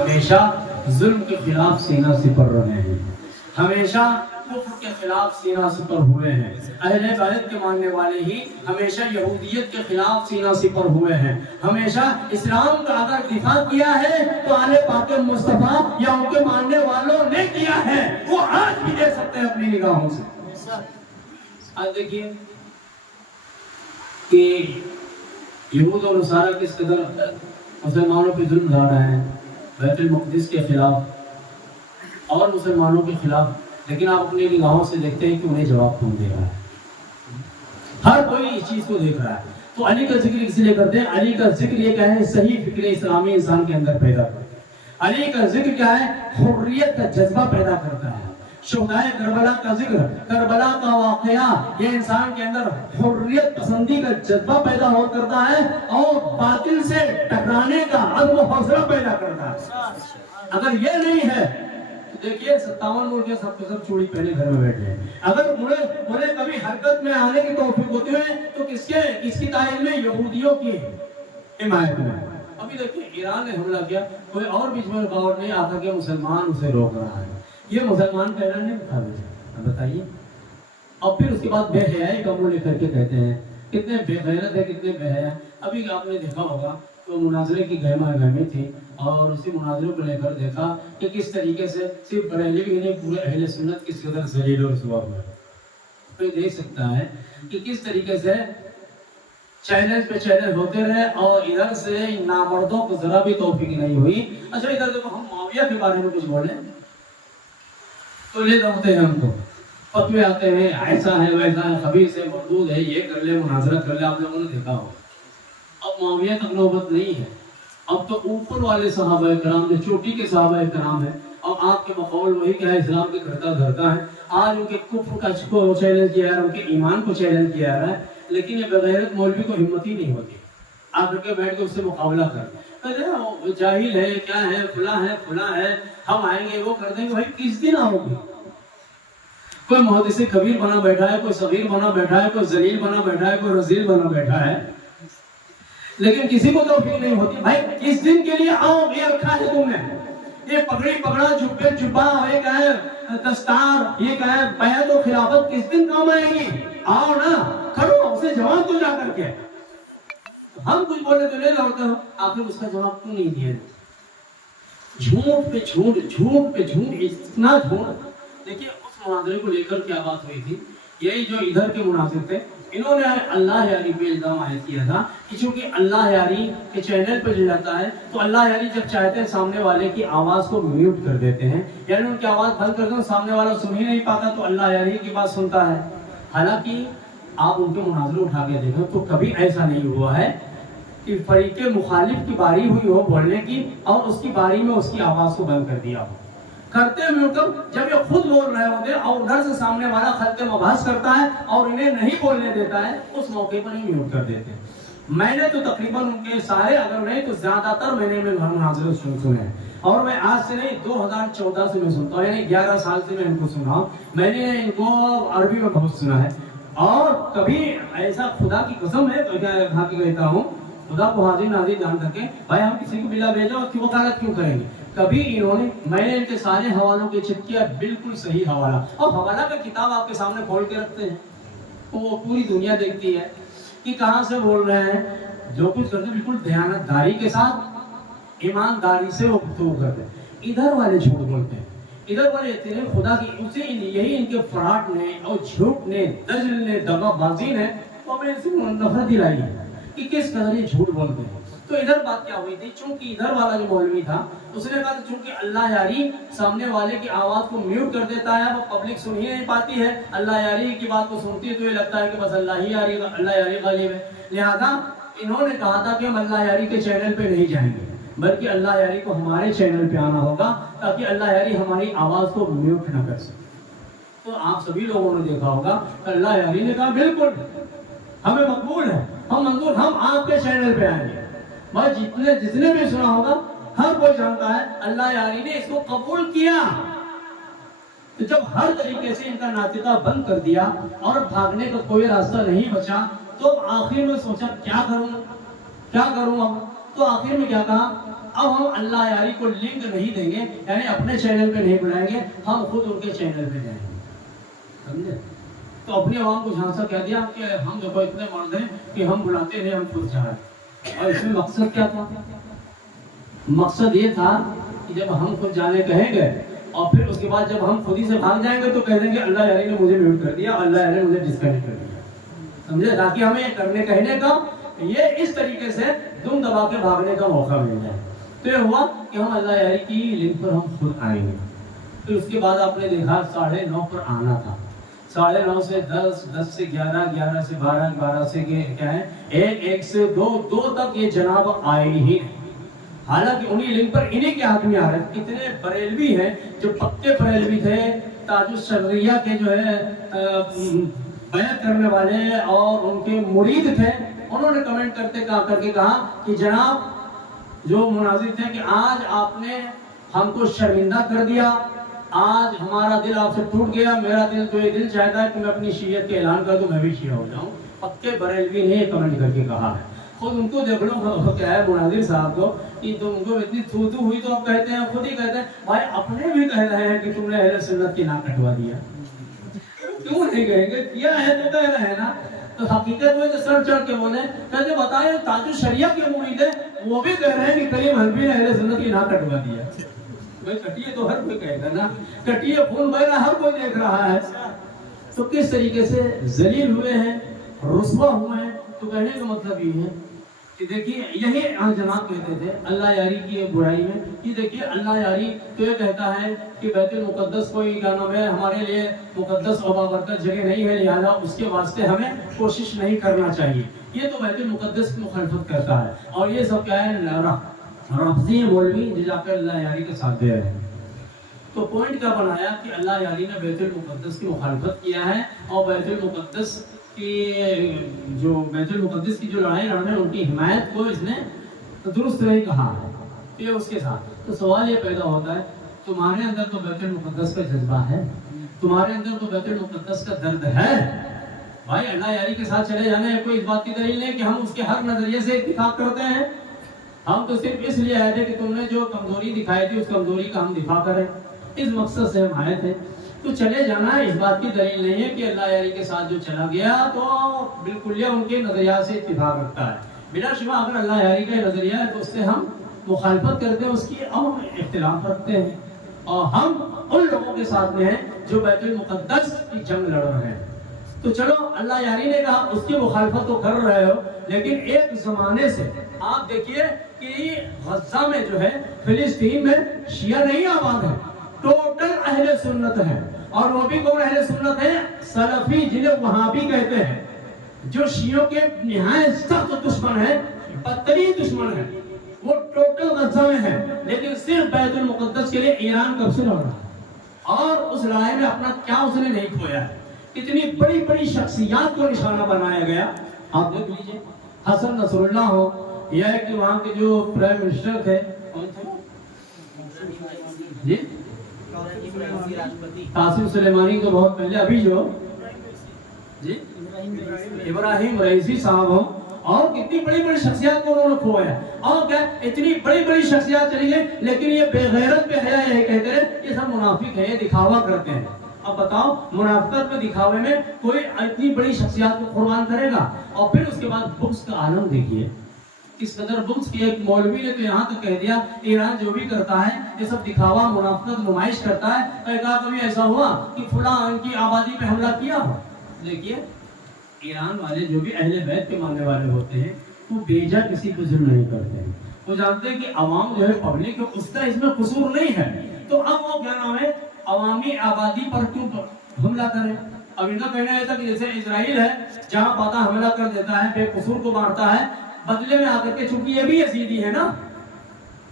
ہمیشہ ظلم کے خلاف سینہ سپر رہے ہیں، ہمیشہ کفر کے خلاف سینہ سپر ہوئے ہیں۔ اہل بیت کے ماننے والے ہی ہمیشہ یہودیت کے خلاف سینہ سپر ہوئے ہیں، ہمیشہ اسلام کا اگر دفاع کیا ہے تو آل پاک مصطفیٰ یا ان کے ماننے والوں نے کیا ہے، وہ آج بھی دے سکتے ہیں اپنی نگاہوں سے۔ آج دیکھیے کہ یہود اور نصارہ کس قدر مسلمانوں پہ ظلم ڈھا رہے ہیں، بیت المقدس کے خلاف اور مسلمانوں کے خلاف، لیکن آپ اپنی نگاہوں سے دیکھتے ہیں کہ انہیں جواب کون دے رہا ہے۔ ہر کوئی اس چیز کو دیکھ رہا ہے۔ تو علی کا ذکر اس لیے کرتے ہیں، علی کا ذکر یہ کیا ہے، صحیح فکر اسلامی انسان کے اندر پیدا کرتا ہے۔ علی کا ذکر کیا ہے، حریت کا جذبہ پیدا کرتا ہے۔ شہدائے کربلا کا ذکر، کربلا کا واقعہ، یہ انسان کے اندر حریت پسندی کا جذبہ پیدا ہو کرتا ہے اور باطل سے ٹکرانے کا عزم و حوصلہ پیدا کرتا ہے۔ اگر یہ نہیں ہے تو دیکھیے 57 ملک کے سب کے سب چوڑی پہنے گھر میں بیٹھے ہیں۔ اگر انہیں کبھی حرکت میں آنے کی توفیق ہوتی ہے تو کس کی تائید میں، یہودیوں کی حمایت میں۔ ابھی دیکھیے ایران نے حملہ کیا، کوئی اور بیچ میں رکاوٹ نہیں آتا کہ مسلمان اسے روک رہا ہے، یہ مسلمان کا اعلان نہیں بتا دیتے، بتائیے۔ اور پھر اس کے بعد بے حیائی کا منہ لے کر کے کہتے ہیں کتنے بے غیرت ہے، کتنے بے حیا۔ ابھی آپ نے دیکھا ہوگا تو مناظرے کی گہما گہمی تھی، اور اسی مناظرے کو لے کر دیکھا کہ کس طریقے سے صرف بریلوی نہیں پورے اہل سنت کس قدر ذلیل و رسوا ہوئے۔ کوئی دیکھ سکتا ہے کہ کس طریقے سے چیلنج پہ چیلنج ہوتے رہے اور ادھر سے نامردوں کو ذرا بھی توفیق نہیں ہوئی۔ اچھا ادھر دیکھو، ہم معاویہ کے بارے میں کچھ بولیں تو لے جاتے ہیں، ہم کو فتوے آتے ہیں ایسا ہے ویسا ہے، خبیث ہے مردود ہے، یہ کر لے مناظرہ کر لے۔ آپ لوگوں نے دیکھا ہو اب معاویہ تک نوبت نہیں ہے، اب تو اوپر والے صحابہ کرام نے، چوٹی کے صحابہ کرام ہیں، اور آپ کے مقول وہی کیا ہے، اسلام کے گھرتا دھرتا ہے۔ آج ان کے کفر کا چیلنج کیا ہے، ان کے ایمان کو چیلنج کیا ہے، لیکن یہ بغیرت مولوی کو ہمت ہی نہیں ہوتی آ کر کے بیٹھ کے اس سے مقابلہ کر، جاہل ہے، کیا ہے، فلاں ہے، ہم آئیں گے وہ کر دیں گے۔ بھائی کس دن آؤ گے؟ کوئی محدث کبیر بنا بیٹھا ہے، کوئی صغیر بنا بیٹھا ہے، کوئی ذلیل بنا بیٹھا ہے، کوئی رذیل بنا بیٹھا ہے، لیکن کسی کو توفیق نہیں ہوتی۔ بھائی اس دن کے لیے آؤ، یہ رکھا ہے تم نے، یہ پگڑی پگڑا، جبے جبا، یہ کیا ہے دستار، یہ کیا ہے بیعت و خلافت، کس دن کام آئے گی؟ آؤ نا، کرو، اسے جواب دو جا کر کے۔ ہم کچھ بولے تو لے لوٹتے ہو، آخر اس کا جواب کیوں نہیں دیا؟ جھوٹ پہ جھوٹ، جھوٹ پہ جھوٹ، اتنا جھوٹ۔ دیکھیے اس مناظرے کو لے کر کیا بات ہوئی تھی، یہی جو ادھر کے مناظر تھے، انہوں نے اللہ یاری پہ الزام عائد کیا تھا کہ چونکہ اللہ یاری کے چینل پہ جو جاتا ہے تو اللہ یاری جب چاہتے ہیں سامنے والے کی آواز کو میوٹ کر دیتے ہیں، یعنی ان کی آواز بند کر دیں، سامنے والا سن ہی نہیں پاتا تو اللہ یاری کی بات سنتا ہے۔ حالانکہ آپ ان کے مناظرے اٹھا کے دیکھیں تو کبھی ایسا نہیں ہوا ہے کہ فریق مخالف کی باری ہوئی ہو بولنے کی اور اس کی باری میں اس کی آواز کو بند کر دیا ہو۔ کرتے ہوئے جب یہ خود بول رہے ہوتے اور ادھر سے سامنے والا خلق مباحث کرتا ہے اور انہیں نہیں بولنے دیتا ہے، اس موقع پر ہی میوٹ کر دیتے ہیں۔ میں نے تو تقریباً ان کے سارے، اگر نہیں تو زیادہ تر میں نے مناظرے سنے ہیں، اور میں آج سے نہیں 2014 سے میں سنتا ہوں، یعنی 11 سال سے میں ان کو سنا ہوں۔ میں نے ان کو عربی میں بہت سنا ہے، اور کبھی ایسا خدا کی قسم ہے تو کیا کہتا ہوں، خدا کو حاضر ناظر جان کر کے، بھائی ہم کسی کو بلا بھیجو اور کیوں وکالت کیوں کریں گے؟ کبھی انہوں نے، میں نے ان کے سارے حوالوں کے چیک کیا، بالکل صحیح حوالہ، اور حوالہ کا کتاب آپ کے سامنے کھول کے رکھتے ہیں، وہ پوری دنیا دیکھتی ہے کہ کہاں سے بول رہے ہیں۔ جو کچھ کرتے بالکل دیانتداری کے ساتھ، ایمانداری سے وہ گفتگو کرتے ہیں۔ ادھر والے جھوٹ بولتے ہیں، ادھر والے اتنے خدا کی، اسے یہی ان کے فراڈ نے اور جھوٹ نے، دجل نے، دغا بازی نے ہمیں اس سے نفرت دلائی ہے کہ کس قدر یہ جھوٹ بولتے ہیں۔ تو ادھر بات کیا ہوئی تھی، چونکہ ادھر والا جو مولوی تھا اس نے کہا چونکہ اللہ یاری سامنے والے کی آواز کو میوٹ کر دیتا ہے، وہ پبلک سن ہی نہیں پاتی ہے، اللہ یاری کی بات کو سنتی ہے تو یہ لگتا ہے کہ بس اللہ یاری غالب ہے، لہذا انہوں نے کہا تھا کہ ہم اللہ یاری کے چینل پہ نہیں جائیں گے، بلکہ اللہ یاری کو ہمارے چینل پہ آنا ہوگا تاکہ اللہ یاری ہماری آواز کو میوٹ نہ کر سکے۔ تو آپ سبھی لوگوں نے دیکھا ہوگا کہ اللہ یاری نے کہا بالکل ہمیں مقبول ہے، ہم منظور، ہم آپ کے چینل پہ آئیں گے۔ بس جس نے بھی سنا ہوگا، ہر کوئی جانتا ہے اللہ یاری نے اس کو قبول کیا۔ تو جب ہر طریقے سے ان کا ناطقہ بند کر دیا اور بھاگنے کا کوئی راستہ نہیں بچا، تو آخر میں سوچا کیا کروں اب، تو آخر میں کیا کہا، اب ہم اللہ یاری کو لنک نہیں دیں گے، یعنی اپنے چینل پہ نہیں بلائیں گے، ہم خود ان کے چینل پہ جائیں گے، سمجھے؟ تو اپنی عوام کو جھانسا کہہ دیا کہ ہم دیکھو اتنے مرد ہیں کہ ہم بلاتے ہیں، ہم خود جا رہے ہیں۔ اور اس میں مقصد کیا تھا؟ مقصد یہ تھا کہ جب ہم خود جانے کہیں گے اور پھر اس کے بعد جب ہم خود ہی سے بھاگ جائیں گے تو کہہ دیں گے اللہ یاری نے مجھے میوٹ کر دیا، اللہ یاری نے مجھے ڈسکنیکٹ کر دیا، سمجھے؟ تاکہ ہمیں یہ کرنے کہنے کا، یہ اس طریقے سے دم دبا کے بھاگنے کا موقع مل جائے۔ تو یہ ہوا کہ ہم اللہ یاری کی لنک پر ہم خود آئیں گے۔ پھر اس کے بعد آپ نے دیکھا 9:30 پر آنا تھا، 9:30 سے 10، 10 سے 11، 11 سے 12، 12 سے کیا ہے 1، 1 سے 2، 2 تک یہ جناب آئے ہی نہیں۔ حالانکہ انہی لنک پر انہی کے ہاتھ میں آ رہے ہیں۔ اتنے بریلوی ہیں جو پکے بریلوی تھے، تاج الشرعیہ کے جو ہے بیعت کرنے والے اور ان کے مرید تھے، انہوں نے کمنٹ کرتے کر کے کہا کہ جناب جو مناظر تھے کہ آج آپ نے ہم کو شرمندہ کر دیا، آج ہمارا دل آپ سے ٹوٹ گیا، میرا دل تو یہ دل چاہتا ہے کہ میں اپنی شیعت کے اعلان کر دوں، میں بھی شیعہ ہو جاؤں۔ پکے بریلوی نے یہ کمنٹ کر کے کہا ہے۔ خود ان کو دیکھ لو کیا ہے مناظر صاحب کو کہ تم کو اتنی تھو ہوئی تو آپ کہتے ہیں، خود ہی کہتے ہیں بھائی اپنے بھی کہہ رہے ہیں کہ تم نے اہل سنت کی ناک کٹوا دیا، کیوں نہیں کہیں گے؟ کیا ہے تو کہہ رہے ہیں نا۔ تو حقیقت میں جو سر چڑھ کے بولے کہتے بتائیں تاج الشریعہ کے مرید ہیں وہ بھی کہہ رہے ہیں کہ کریم حنفی نے اہل سنت کی ناک کٹوا دیا۔ بھائی کٹیے تو ہر کوئی کہے گا نا، کٹیے خون بہ رہا ہر کوئی دیکھ رہا ہے۔ تو کس طریقے سے ذلیل ہوئے ہیں، رسوا ہوئے ہیں۔ تو کہنے کا مطلب یہ ہے کہ دیکھیے یہی جناب کہتے تھے اللہ یاری کی برائی میں کہ دیکھیے اللہ یاری تو یہ کہتا ہے کہ بیت المقدس کوئی کیا نام ہے ہمارے لیے مقدس و بابرکت جگہ نہیں ہے، لہذا اس کے واسطے ہمیں کوشش نہیں کرنا چاہیے۔ یہ تو بیت المقدس کی مخالفت کرتا ہے، اور یہ سب کیا ہے رفضی مولوی جو جا کر اللہ یاری کے ساتھ دے رہے ہیں۔ تو پوائنٹ کیا بنایا کہ اللہ یاری نے بیت المقدس کی مخالفت کیا ہے، اور بیت المقدس کی جو لڑائی لڑنے ان کی حمایت کو اس نے درست نہیں کہا ہے، یہ اس کے ساتھ۔ تو سوال یہ پیدا ہوتا ہے تمہارے اندر تو بیت المقدس کا جذبہ ہے، تمہارے اندر تو بیت المقدس کا درد ہے، بھائی اللہ یاری کے ساتھ چلے جانا ہے کوئی اس بات کی دلیل نہیں کہ ہم اس کے ہر نظریے سے اتفاق کرتے ہیں۔ ہم تو صرف اس لیے آئے تھے کہ تم نے جو کمزوری دکھائی تھی اس کمزوری کا ہم دفاع کریں، اس مقصد سے ہم آئے تھے۔ تو چلے جانا ہے اس بات کی دلیل نہیں ہے کہ اللہ یاری کے ساتھ جو چلا گیا تو بالکل یہ ان کے نظریات سے اتفاق رکھتا ہے۔ بلا شبہ اگر اللہ یاری کا نظریہ ہے تو اس سے ہم مخالفت کرتے ہیں، اس کی ہم اختلاف رکھتے ہیں، اور ہم ان لوگوں کے ساتھ میں ہیں جو بیت المقدس کی جنگ لڑ رہے ہیں۔ تو چلو اللہ یاری نے کہا اس کی مخالفت تو کر رہے ہو، لیکن ایک زمانے سے آپ دیکھیے کہ غزہ میں جو ہے فلسطین میں شیعہ نہیں آباد ہے، ٹوٹل اہل سنت ہے، اور وہ بھی کون اہل سنت ہے؟ سلفی، جنہیں وہابی کہتے ہیں، جو شیعوں کے نہایت سخت دشمن ہیں، بدترین دشمن ہیں، وہ ٹوٹل غزہ میں ہے، لیکن صرف بیت المقدس کے لیے ایران کب سے لڑ رہا ہے، اور اس لڑائی میں اپنا کیا اس نے نہیں کھویا ہے۔ اتنی بڑی بڑی شخصیات کو نشانہ بنایا گیا، آپ دیکھ لیجئے حسن نصر اللہ ہو، یا کہ وہاں کے جو پرائم منسٹر تھے جی قاسم سلیمانی کو بہت پہلے، ابھی جو جی ابراہیم رئیسی صاحب ہوں، اور کتنی بڑی بڑی شخصیات کو انہوں نے کھویا، اور کیا اتنی بڑی بڑی شخصیات چلی گئی، لیکن یہ بے غیرت بے حیا یہی کہتے ہیں یہ سب منافق ہیں، یہ دکھاوا کرتے ہیں۔ اب بتاؤ منافقت میں دکھاوے میں کوئی اتنی بڑی شخصیات کو قربان کرے گا؟ اور پھر اس کے بعد بغض کا عالم دیکھیے اس قدر بغض کی، ایک مولوی نے تو یہاں تک کہہ دیا ایران جو بھی کرتا ہے یہ سب دکھاوا منافقت نمائش کرتا ہے۔ کہا کبھی ایسا ہوا کہ فلاں ان کی آبادی پہ حملہ کیا ہو؟ دیکھیے ایران والے جو بھی اہل بیت کے ماننے والے ہوتے ہیں وہ بیجا کسی کو ظلم نہیں کرتے ہیں، وہ جانتے ہیں کہ عوام جو ہے پبلک ہے، اس کا اس میں قصور نہیں ہے، تو اب وہ کیا نام ہے عوامی آبادی پر کیوں حملہ کریں؟ اب ان کا کہنا ہے کہ جیسے اسرائیل ہے جہاں پاتا حملہ کر دیتا ہے، بے قصور کو مارتا ہے، بدلے میں آ کر کے چونکہ یہ بھی یزیدی ہے نا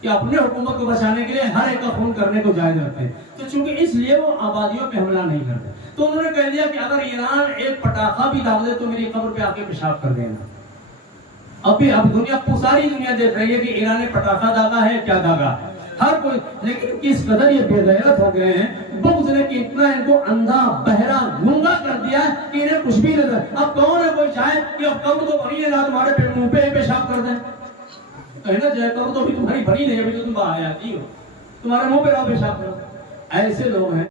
کہ اپنے حکومت کو بچانے کے لیے ہر ایک کا خون کرنے کو جائز رکھتے ہیں، تو چونکہ اس لیے وہ آبادیوں پہ حملہ نہیں کرتے، تو انہوں نے کہہ دیا کہ اگر ایران ایک پٹاخہ بھی داغ دے تو میری قبر پہ آ کے پیشاب کر دینا۔ اب دنیا ساری دنیا دیکھ رہی ہے کہ ایران نے پٹاخہ داغا ہے کیا داغا ہے، ہر کوئی، لیکن کس قدر یہ بے غیرت ہو گئے ہیں، بغض نے کہ اتنا ان کو اندھا بہرا گونگا کر دیا ہے کہ انہیں کچھ بھی نظر۔ اب کون ہے کوئی چاہے کہ اب قبر تو بنی ہے نا تمہارے منہ پہ پیشاب کر دیں؟ کہنا جائے کرو تو ابھی تمہاری بنی نہیں، ابھی تو تم باہر آتی ہو، تمہارے منہ پہ رہو پیشاب کرو. ایسے لوگ ہیں